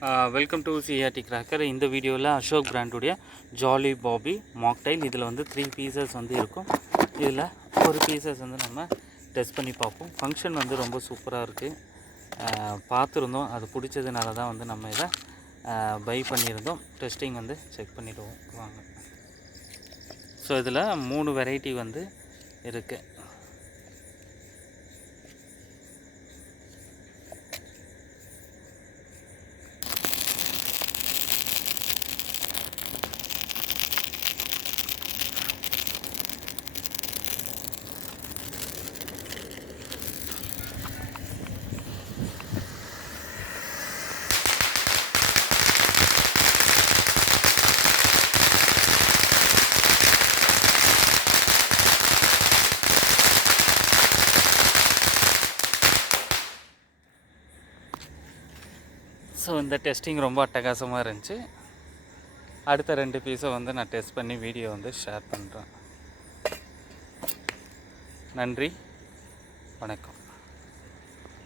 Welcome to CRT cracker. இந்த வீடியோவில் அசோக் பிராண்டுடைய ஜாலி பாபி மாக்டைல் இதில் வந்து 3 பீசஸ் வந்து இருக்கும். இதில் ஒரு பீசஸ் வந்து நம்ம டெஸ்ட் பண்ணி பார்ப்போம். ஃபங்க்ஷன் வந்து ரொம்ப சூப்பராக இருக்குது. பார்த்துருந்தோம், அது பிடிச்சதுனால தான் வந்து நம்ம இதை பை பண்ணியிருந்தோம். டெஸ்டிங் வந்து செக் பண்ணிவிடுவோம் வாங்க. ஸோ இதில் 3 வெரைட்டி வந்து இருக்குது. ஸோ இந்த டெஸ்டிங் ரொம்ப அட்டகாசமாக இருந்துச்சு. அடுத்த 2 பீஸை வந்து நான் டெஸ்ட் பண்ணி வீடியோ வந்து ஷேர் பண்ணுறேன். நன்றி, வணக்கம்.